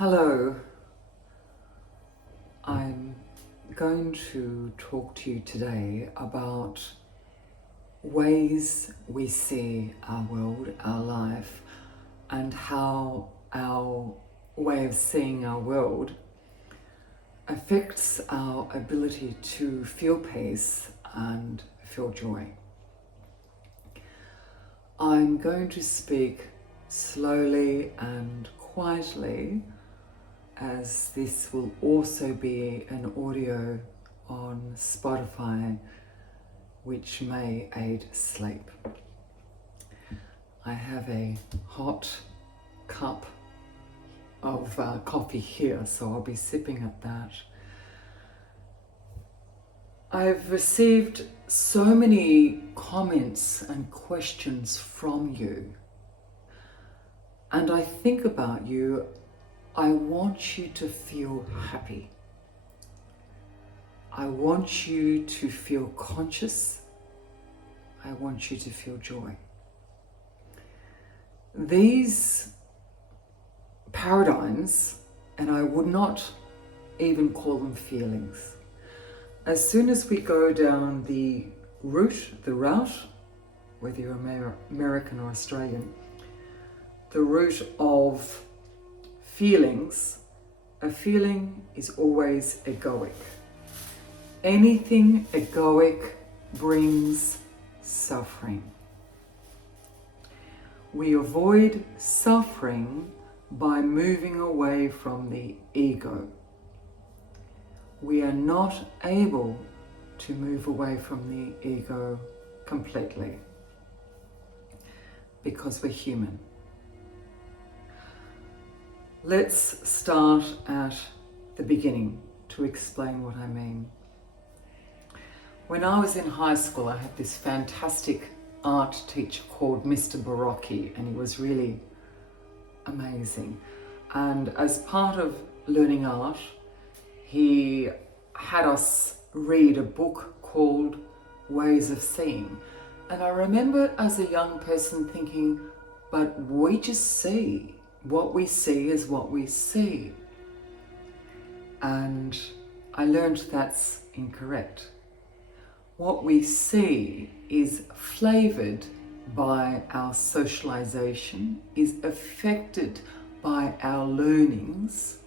Hello, I'm going to talk to you today about ways we see our world, our life, and how our way of seeing our world affects our ability to feel peace and feel joy. I'm going to speak slowly and quietly, as this will also be an audio on Spotify, which may aid sleep. I have a hot cup of coffee here, so I'll be sipping at that. I've received so many comments and questions from you, and I think about you. I want you to feel happy. I want you to feel conscious. I want you to feel joy. These paradigms, and I would not even call them feelings, as soon as we go down the route, whether you're American or Australian, the route of feelings, a feeling is always egoic. Anything egoic brings suffering. We avoid suffering by moving away from the ego. We are not able to move away from the ego completely because we're human. Let's start at the beginning to explain what I mean. When I was in high school, I had this fantastic art teacher called Mr. Barocchi, and he was really amazing. And as part of learning art, he had us read a book called Ways of Seeing. And I remember as a young person thinking, but we just see. What we see is what we see. And I learned that's incorrect. What we see is flavored by our socialization, is affected by our learnings,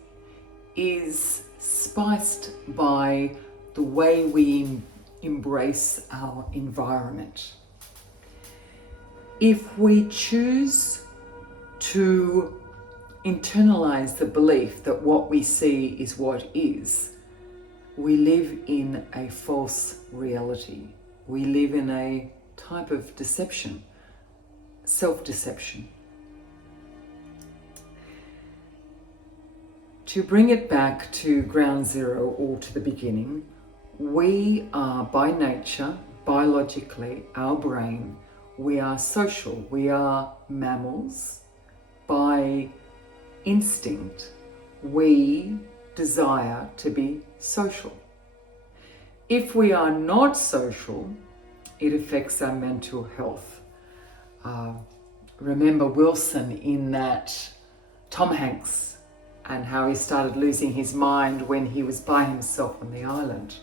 is spiced by the way we embrace our environment. If we choose to internalize the belief that what we see is what is, we live in a false reality. We live in a type of deception, self-deception. To bring it back to ground zero or to the beginning, we are by nature, biologically, our brain, we are social. We are mammals. By instinct, we desire to be social. If we are not social, it affects our mental health. Remember Wilson in that Tom Hanks and how he started losing his mind when he was by himself on the island.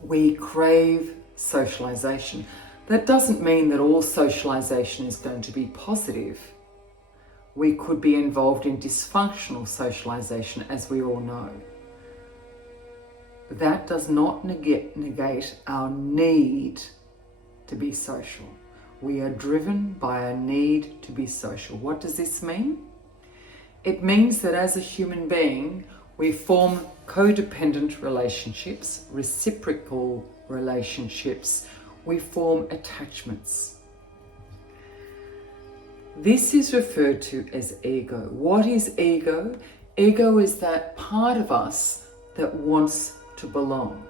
We crave socialization. That doesn't mean that all socialization is going to be positive. We could be involved in dysfunctional socialization, as we all know. That does not negate our need to be social. We are driven by a need to be social. What does this mean? It means that as a human being, we form codependent relationships, reciprocal relationships. We form attachments. This is referred to as ego. What is ego? Ego is that part of us that wants to belong.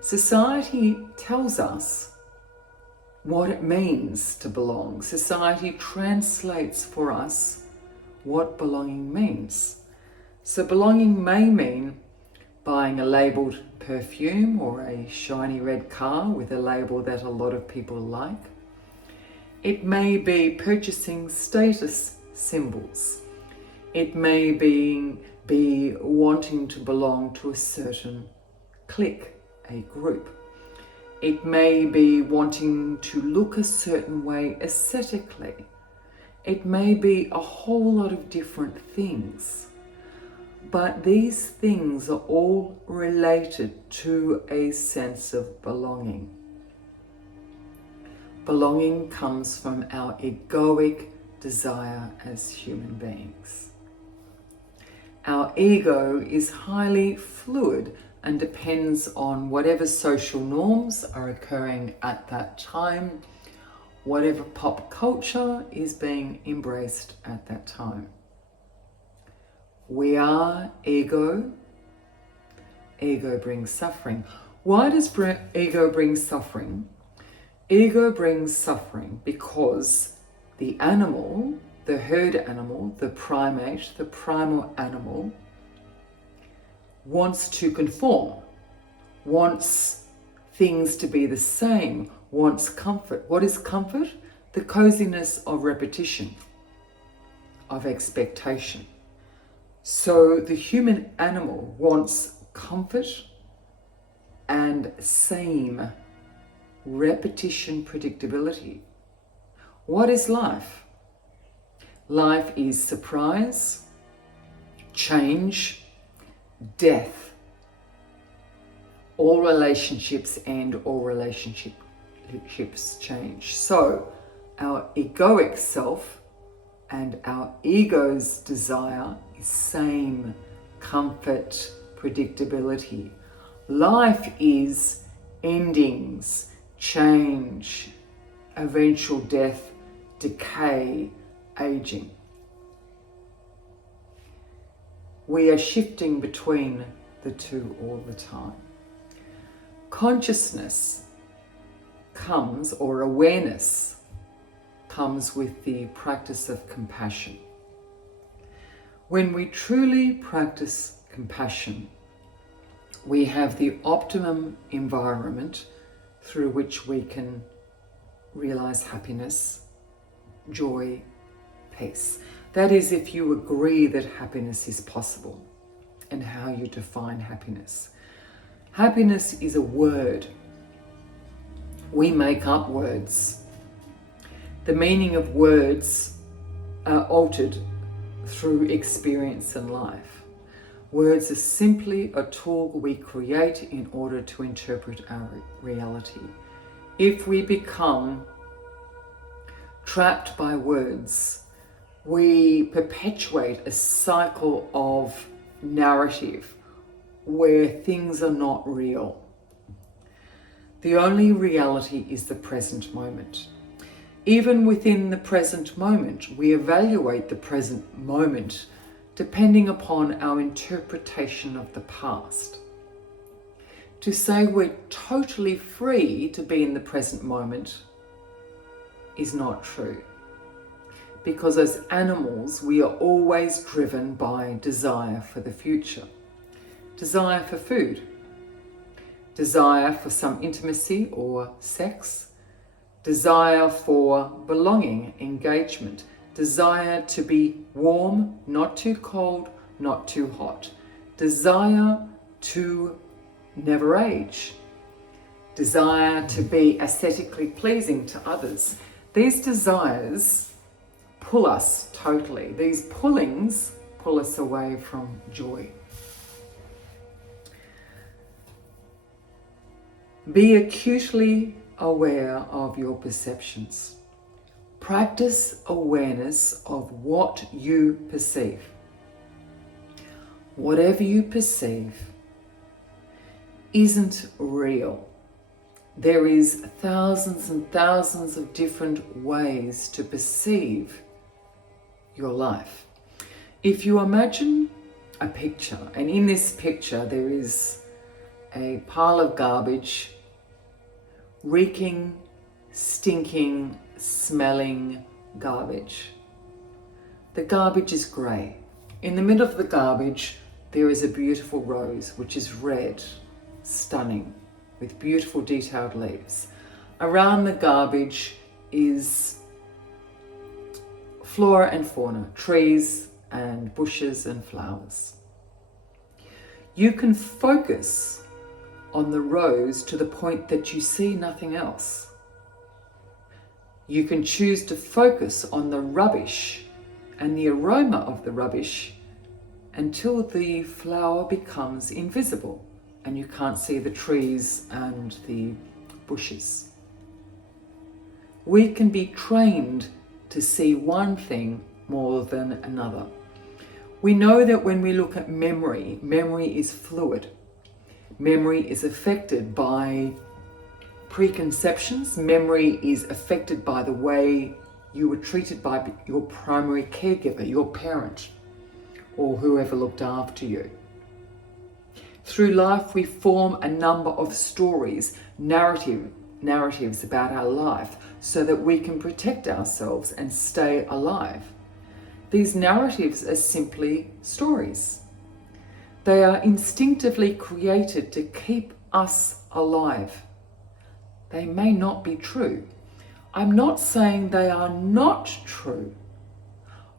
Society tells us what it means to belong. Society translates for us what belonging means. So belonging may mean buying a labelled perfume or a shiny red car with a label that a lot of people like. It may be purchasing status symbols. It may be wanting to belong to a certain clique, a group. It may be wanting to look a certain way aesthetically. It may be a whole lot of different things. But these things are all related to a sense of belonging. Belonging comes from our egoic desire as human beings. Our ego is highly fluid and depends on whatever social norms are occurring at that time, whatever pop culture is being embraced at that time. We are ego. Ego brings suffering. Why does ego bring suffering? Ego brings suffering because the animal, the herd animal, the primate, the primal animal, wants to conform, wants things to be the same, wants comfort. What is comfort? The coziness of repetition, of expectation. So the human animal wants comfort and same, repetition, predictability. What is life? Life is surprise, change, death. All relationships end, all relationships change. So our egoic self and our ego's desire is same, comfort, predictability. Life is endings, change, eventual death, decay, aging. We are shifting between the two all the time. Consciousness comes, or awareness comes with the practice of compassion. When we truly practice compassion, we have the optimum environment through which we can realize happiness, joy, peace. That is, if you agree that happiness is possible and how you define happiness. Happiness is a word. We make up words. The meaning of words are altered through experience and life. Words are simply a tool we create in order to interpret our reality. If we become trapped by words, we perpetuate a cycle of narrative where things are not real. The only reality is the present moment. Even within the present moment, we evaluate the present moment depending upon our interpretation of the past. To say we're totally free to be in the present moment is not true. Because as animals, we are always driven by desire for the future. Desire for food. Desire for some intimacy or sex. Desire for belonging, engagement. Desire to be warm, not too cold, not too hot. Desire to never age. Desire to be aesthetically pleasing to others. These desires pull us totally. These pullings pull us away from joy. Be acutely aware of your perceptions. Practice awareness of what you perceive. Whatever you perceive isn't real. There is thousands and thousands of different ways to perceive your life. If you imagine a picture, and in this picture there is a pile of garbage, reeking, stinking, smelling garbage. The garbage is grey. In the middle of the garbage there is a beautiful rose which is red, stunning, with beautiful detailed leaves. Around the garbage is flora and fauna, trees and and bushes and flowers. You can focus on the rose to the point that you see nothing else. You can choose to focus on the rubbish and the aroma of the rubbish until the flower becomes invisible and you can't see the trees and the bushes. We can be trained to see one thing more than another. We know that when we look at memory, memory is fluid. Memory is affected by preconceptions. Memory is affected by the way you were treated by your primary caregiver, your parent, or whoever looked after you. Through life, we form a number of stories, narratives about our life so that we can protect ourselves and stay alive. These narratives are simply stories. They are instinctively created to keep us alive. They may not be true. I'm not saying they are not true.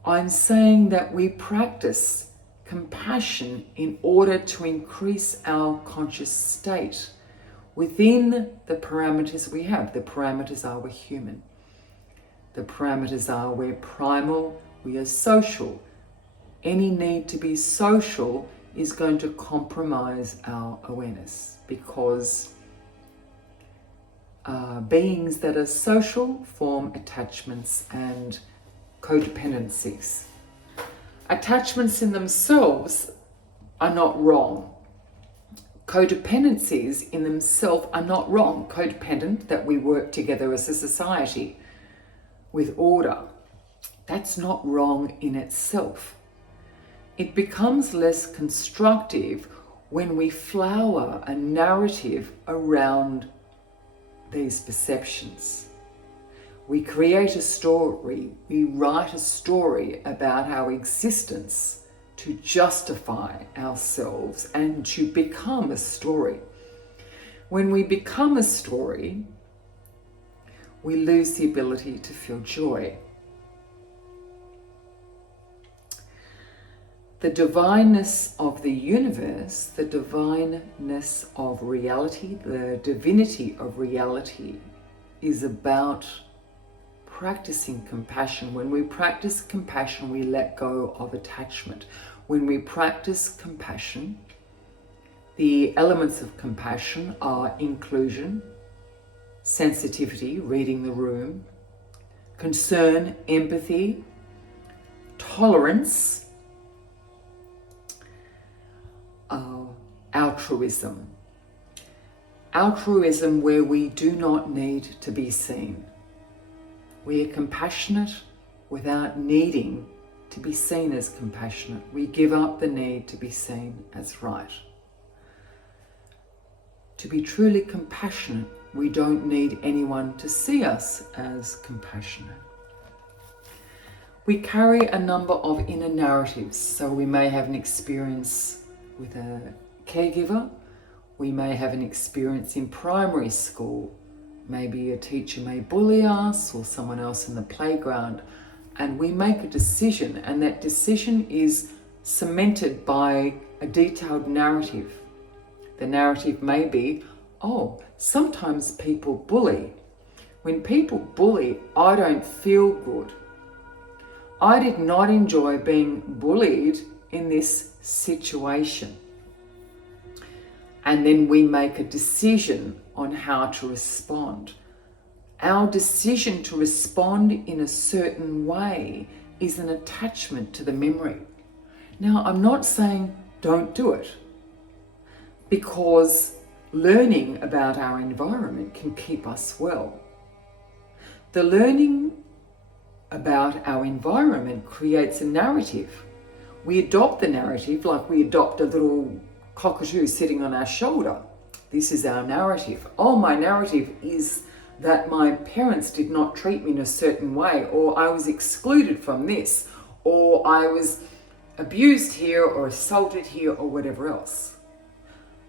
I'm saying that we practice compassion in order to increase our conscious state within the parameters we have. The parameters are we're human. The parameters are we're primal, we are social. Any need to be social is going to compromise our awareness because beings that are social form attachments and codependencies. Attachments in themselves are not wrong. Codependencies in themselves are not wrong. Codependent, that we work together as a society with order, that's not wrong in itself. It becomes less constructive when we flower a narrative around these perceptions. We create a story, we write a story about our existence to justify ourselves and to become a story. When we become a story, we lose the ability to feel joy. The divineness of the universe, the divineness of reality, the divinity of reality is about practicing compassion. When we practice compassion, we let go of attachment. When we practice compassion, the elements of compassion are inclusion, sensitivity, reading the room, concern, empathy, tolerance, altruism. Altruism where we do not need to be seen. We are compassionate without needing to be seen as compassionate. We give up the need to be seen as right. To be truly compassionate, we don't need anyone to see us as compassionate. We carry a number of inner narratives, so we may have an experience with a caregiver, we may have an experience in primary school, maybe a teacher may bully us or someone else in the playground, and we make a decision, and that decision is cemented by a detailed narrative. The narrative may be, oh, sometimes people bully. When people bully, I don't feel good. I did not enjoy being bullied in this situation. And then we make a decision on how to respond. Our decision to respond in a certain way is an attachment to the memory. Now, I'm not saying don't do it, because learning about our environment can keep us well. The learning about our environment creates a narrative. We adopt the narrative like we adopt a little cockatoo sitting on our shoulder. This is our narrative. Oh, my narrative is that my parents did not treat me in a certain way, or I was excluded from this, or I was abused here or assaulted here or whatever else.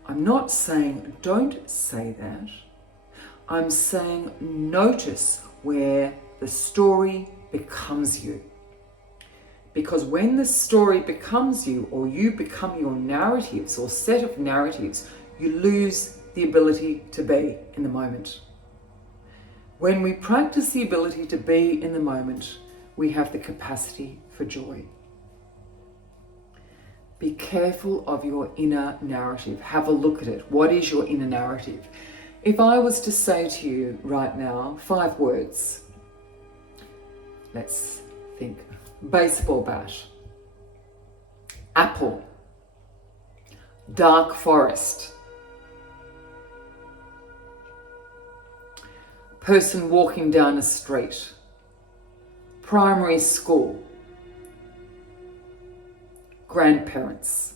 I'm not saying don't say that. I'm saying notice where the story becomes you. Because when the story becomes you, or you become your narratives or set of narratives, you lose the ability to be in the moment. When we practice the ability to be in the moment, we have the capacity for joy. Be careful of your inner narrative. Have a look at it. What is your inner narrative? If I was to say to you right now 5 words, let's think. Baseball bat, apple, dark forest, person walking down a street, primary school, grandparents.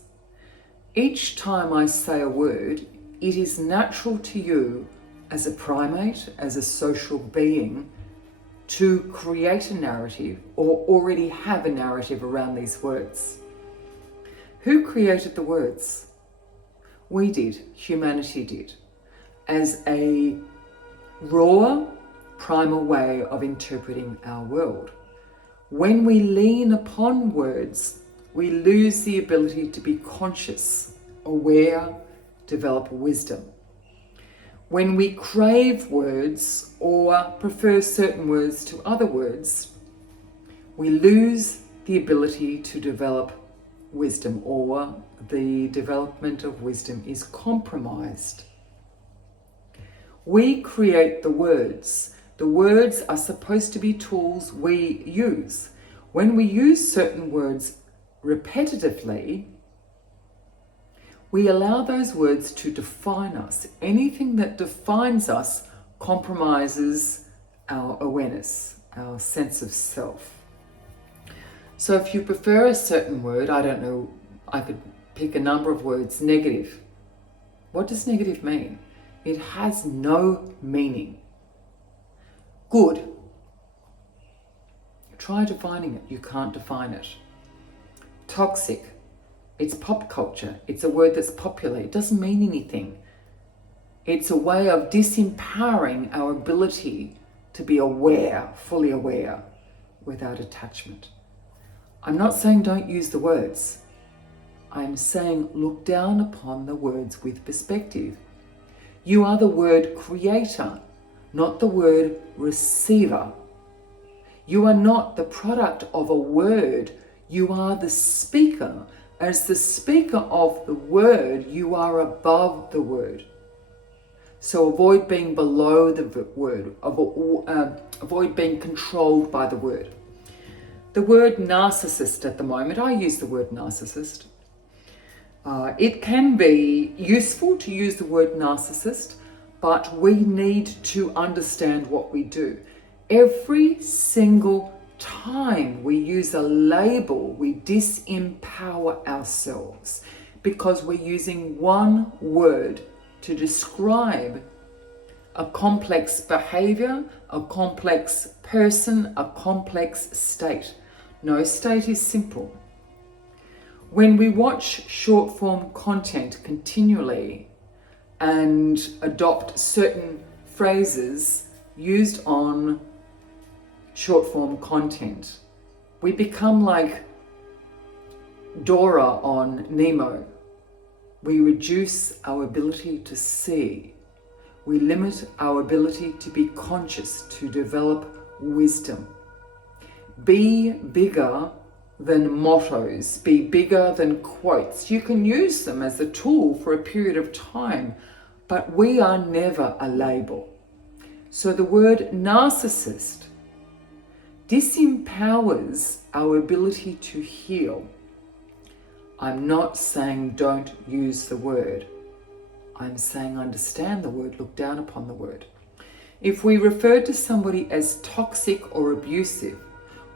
Each time I say a word, it is natural to you as a primate, as a social being, to create a narrative or already have a narrative around these words. Who created the words? We did, humanity did, as a raw, primal way of interpreting our world. When we lean upon words, we lose the ability to be conscious, aware, develop wisdom. When we crave words or prefer certain words to other words, we lose the ability to develop wisdom, or the development of wisdom is compromised. We create the words. The words are supposed to be tools we use. When we use certain words repetitively, we allow those words to define us. Anything that defines us compromises our awareness, our sense of self. So if you prefer a certain word, I don't know, I could pick a number of words, negative. What does negative mean? It has no meaning. Good. Try defining it. You can't define it. Toxic. It's pop culture. It's a word that's popular. It doesn't mean anything. It's a way of disempowering our ability to be aware, fully aware, without attachment. I'm not saying don't use the words. I'm saying look down upon the words with perspective. You are the word creator, not the word receiver. You are not the product of a word. You are the speaker. As the speaker of the word, you are above the word. So avoid being below the word, avoid being controlled by the word. The word narcissist at the moment, I use the word narcissist. It can be useful to use the word narcissist, but we need to understand what we do. Every single time we use a label, we disempower ourselves because we're using one word to describe a complex behavior, a complex person, a complex state. No state is simple. When we watch short form content continually and adopt certain phrases used on short form content, we become like Dora on Nemo. We reduce our ability to see. We limit our ability to be conscious, to develop wisdom. Be bigger than mottos, be bigger than quotes. You can use them as a tool for a period of time, but we are never a label. So the word narcissist disempowers our ability to heal. I'm not saying don't use the word. I'm saying understand the word, look down upon the word. If we refer to somebody as toxic or abusive,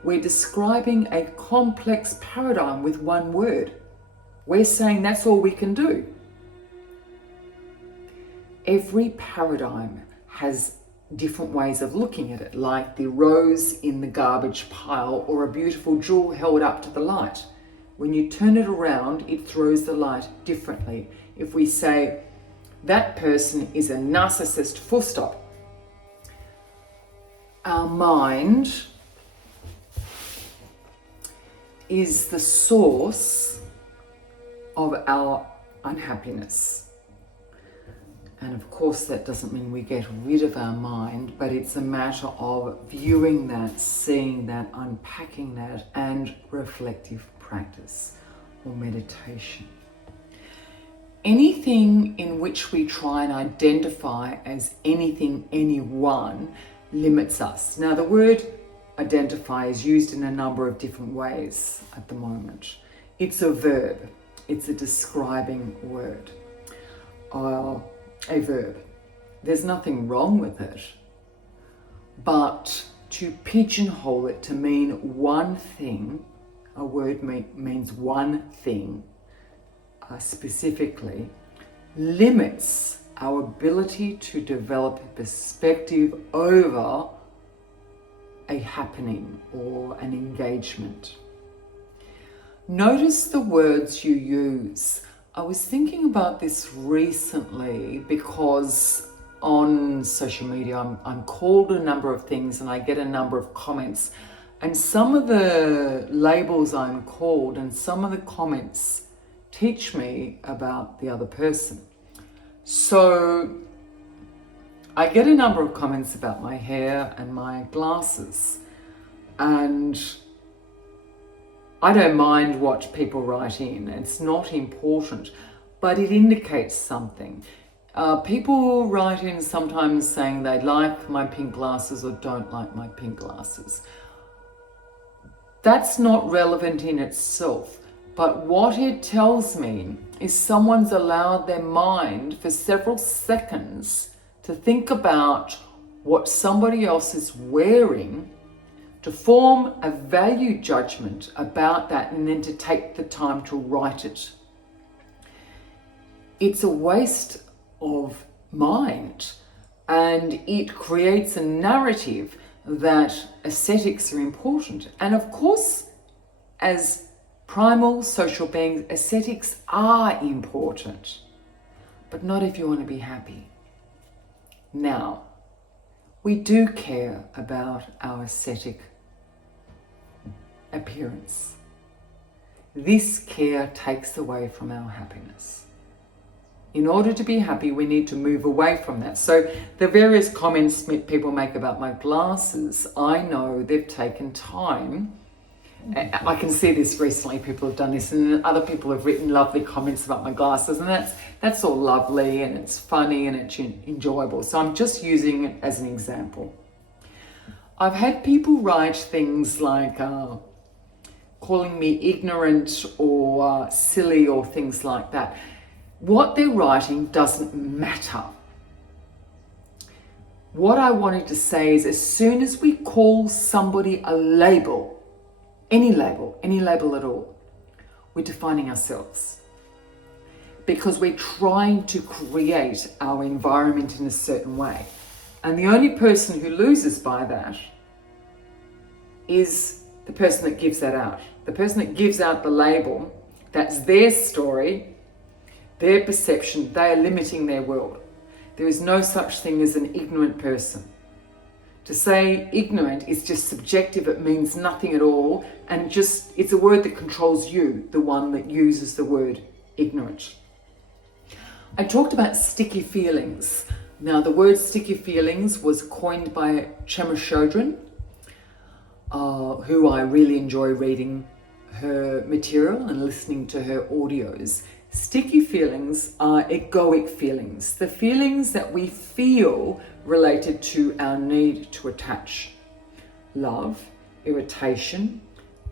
we're describing a complex paradigm with one word. We're saying that's all we can do. Every paradigm has different ways of looking at it, like the rose in the garbage pile or a beautiful jewel held up to the light. When you turn it around, it throws the light differently. If we say, that person is a narcissist, full stop, our mind is the source of our unhappiness. And of course, that doesn't mean we get rid of our mind, but it's a matter of viewing that, seeing that, unpacking that, and reflective practice or meditation. Anything in which we try and identify as anything, anyone, limits us. Now, the word identify is used in a number of different ways at the moment. It's a verb. It's a describing word. A verb. There's nothing wrong with it, but to pigeonhole it to mean one thing, a word means one thing specifically, limits our ability to develop a perspective over a happening or an engagement. Notice the words you use. I was thinking about this recently because on social media I'm called a number of things and I get a number of comments, and some of the labels I'm called and some of the comments teach me about the other person. So I get a number of comments about my hair and my glasses, and I don't mind what people write in. It's not important, but it indicates something. People write in sometimes saying they like my pink glasses or don't like my pink glasses. That's not relevant in itself, but what it tells me is someone's allowed their mind for several seconds to think about what somebody else is wearing, to form a value judgment about that, and then to take the time to write it. It's a waste of mind, and it creates a narrative that aesthetics are important. And of course, as primal social beings, aesthetics are important, but not if you want to be happy. Now, we do care about our aesthetic appearance. This care takes away from our happiness. In order to be happy, we need to move away from that. So the various comments people make about my glasses, I know they've taken time. I can see this recently, people have done this, and other people have written lovely comments about my glasses, and that's all lovely and it's funny and it's enjoyable. So I'm just using it as an example. I've had people write things like calling me ignorant or silly or things like that. What they're writing doesn't matter. What I wanted to say is, as soon as we call somebody a label, any label at all, we're defining ourselves, because we're trying to create our environment in a certain way. And the only person who loses by that is the person that gives that out. The person that gives out the label, that's their story, their perception. They are limiting their world. There is no such thing as an ignorant person. To say ignorant is just subjective. It means nothing at all, and it's a word that controls you, the one that uses the word ignorant. I talked about sticky feelings. Now, the word sticky feelings was coined by Chema Chodron, who I really enjoy reading her material and listening to her audios. Sticky feelings are egoic feelings, the feelings that we feel related to our need to attach. Love, irritation,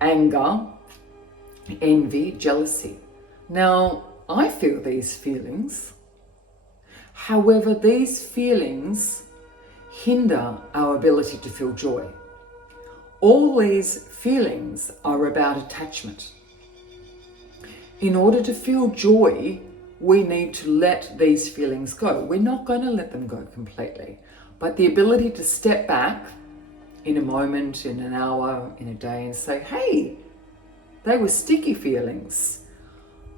anger, envy, jealousy. Now, I feel these feelings. However, these feelings hinder our ability to feel joy. All these feelings are about attachment. In order to feel joy, we need to let these feelings go. We're not going to let them go completely, but the ability to step back in a moment, in an hour, in a day, and say, hey, they were sticky feelings.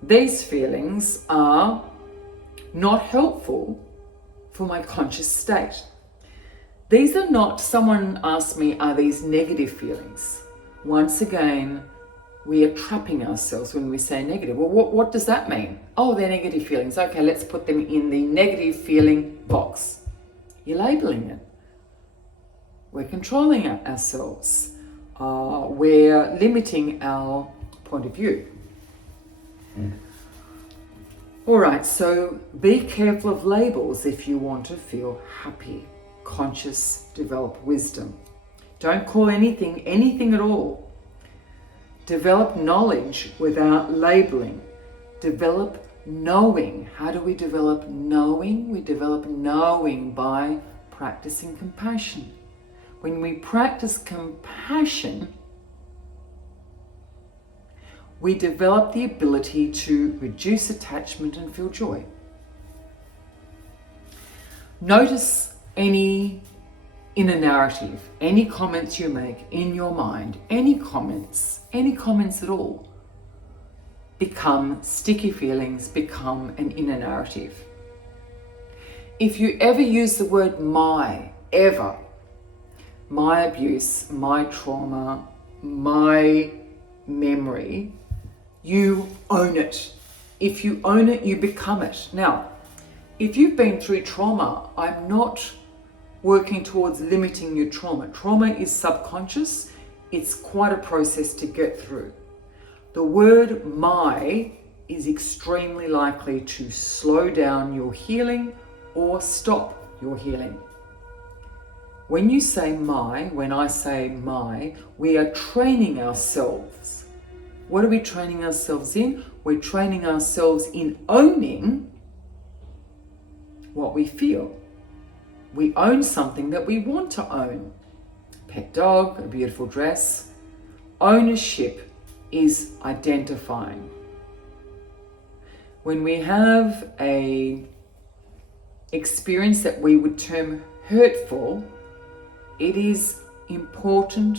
These feelings are not helpful for my conscious state. These are not, someone asked me, are these negative feelings? Once again, we are trapping ourselves when we say negative. Well, what does that mean? Oh, they're negative feelings. Okay, let's put them in the negative feeling box. You're labeling it. We're controlling ourselves. We're limiting our point of view. All right, so be careful of labels if you want to feel happy, conscious, develop wisdom. Don't call anything at all. Develop knowledge without labeling. Develop knowing. How do we develop knowing? We develop knowing by practicing compassion. When we practice compassion, we develop the ability to reduce attachment and feel joy. Notice any inner narrative, any comments you make in your mind, any comments at all, become sticky feelings, become an inner narrative. If you ever use the word my abuse, my trauma, my memory, you own it. If you own it, you become it. Now, if you've been through trauma, I'm not working towards limiting your trauma. Trauma is subconscious. It's quite a process to get through. The word my is extremely likely to slow down your healing or stop your healing. When you say when I say my, we are training ourselves. What are we training ourselves in? We're training ourselves in owning what we feel. We own something that we want to own. Pet dog, a beautiful dress. Ownership is identifying. When we have a experience that we would term hurtful, it is important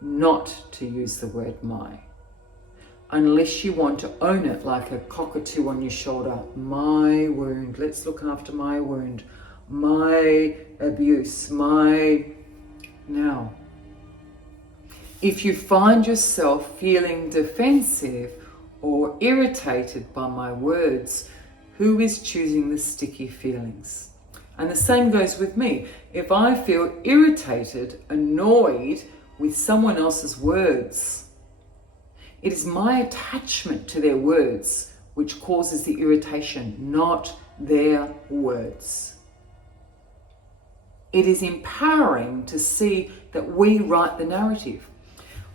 not to use the word my, unless you want to own it like a cockatoo on your shoulder. My wound, let's look after my wound, my abuse, Now, if you find yourself feeling defensive or irritated by my words, who is choosing the sticky feelings? And the same goes with me. If I feel irritated, annoyed with someone else's words, it is my attachment to their words which causes the irritation, not their words. It is empowering to see that we write the narrative.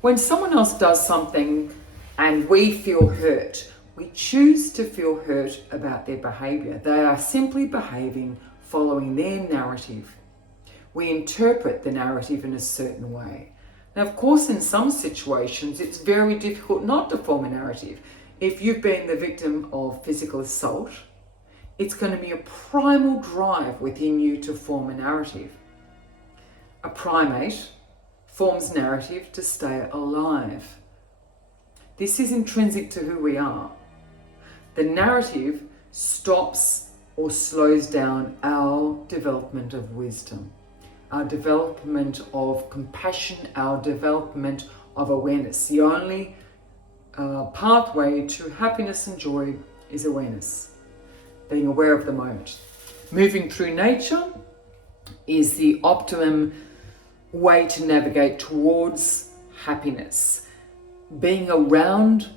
When someone else does something and we feel hurt, we choose to feel hurt about their behavior. They are simply behaving following their narrative. We interpret the narrative in a certain way. Now, of course, in some situations, it's very difficult not to form a narrative. If you've been the victim of physical assault, it's going to be a primal drive within you to form a narrative. A primate forms narrative to stay alive. This is intrinsic to who we are. The narrative stops or slows down our development of wisdom, our development of compassion, our development of awareness. The only pathway to happiness and joy is awareness, being aware of the moment. Moving through nature is the optimum way to navigate towards happiness. Being around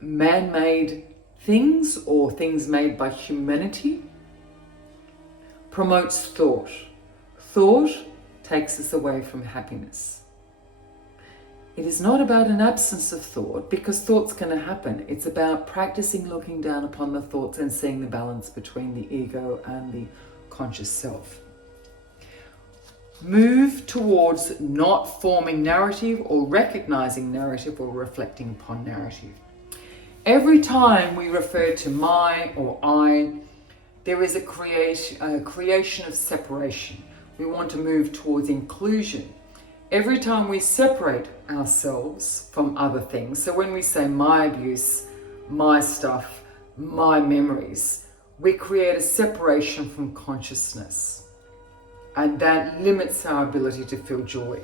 man-made things or things made by humanity promotes thought. Thought takes us away from happiness. It is not about an absence of thought, because thought's going to happen. It's about practicing looking down upon the thoughts and seeing the balance between the ego and the conscious self. Move towards not forming narrative or recognizing narrative or reflecting upon narrative. Every time we refer to my or I, there is a creation of separation. We want to move towards inclusion. Every time we separate ourselves from other things, so when we say my abuse, my stuff, my memories, we create a separation from consciousness. And that limits our ability to feel joy.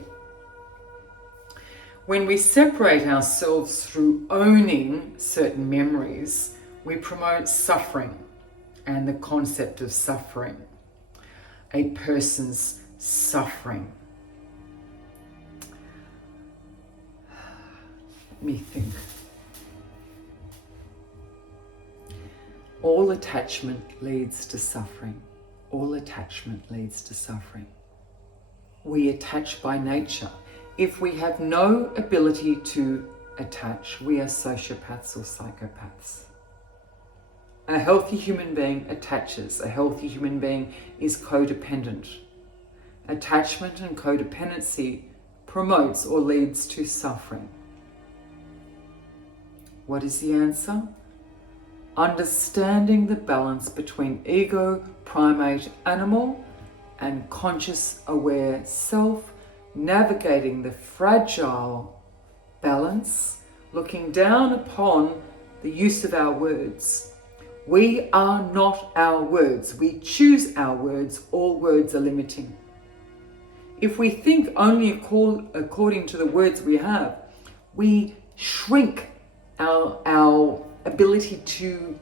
When we separate ourselves through owning certain memories, we promote suffering and the concept of suffering, a person's suffering. Let me think. All attachment leads to suffering. All attachment leads to suffering. We attach by nature. If we have no ability to attach, we are sociopaths or psychopaths. A healthy human being attaches. A healthy human being is codependent. Attachment and codependency promotes or leads to suffering. What is the answer? Understanding the balance between ego, primate, animal, and conscious, aware self, navigating the fragile balance, looking down upon the use of our words. We are not our words. We choose our words. All words are limiting. If we think only according to the words we have, we shrink our ability to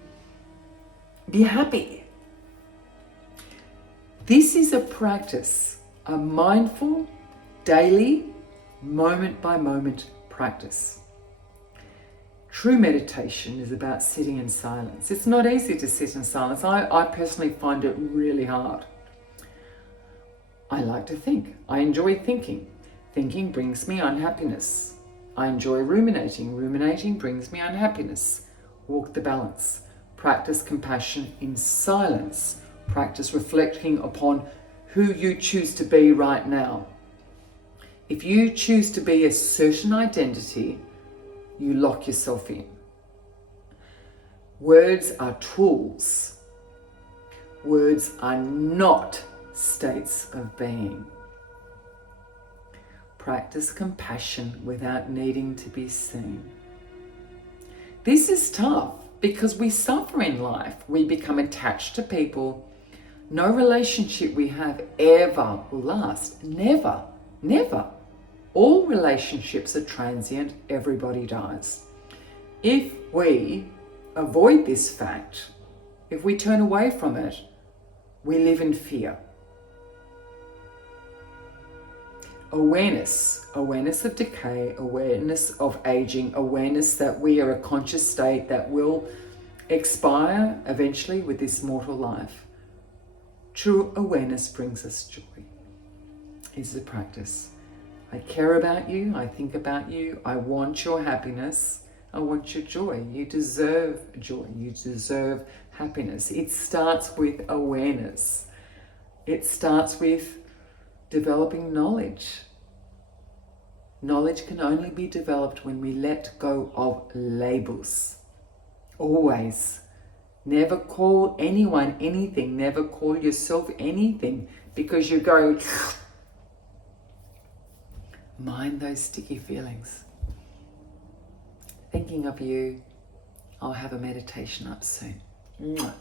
be happy. This is a practice, a mindful, daily, moment-by-moment practice. True meditation is about sitting in silence. It's not easy to sit in silence. I personally find it really hard. I like to think. I enjoy thinking. Thinking brings me unhappiness. I enjoy ruminating. Ruminating brings me unhappiness. Walk the balance. Practice compassion in silence. Practice reflecting upon who you choose to be right now. If you choose to be a certain identity, you lock yourself in. Words are tools. Words are not states of being. Practice compassion without needing to be seen. This is tough because we suffer in life. We become attached to people. No relationship we have ever will last. Never, never. All relationships are transient. Everybody dies. If we avoid this fact, if we turn away from it, we live in fear. Awareness of decay, awareness of aging, awareness that we are a conscious state that will expire eventually with this mortal life. True awareness brings us joy. It's a practice. I care about you, I think about you, I want your happiness, I want your joy. You deserve joy, you deserve happiness. It starts with awareness. It starts with developing knowledge. Knowledge can only be developed when we let go of labels. Always. Never call anyone anything. Never call yourself anything because you go, mind those sticky feelings. Thinking of you, I'll have a meditation up soon. Mwah.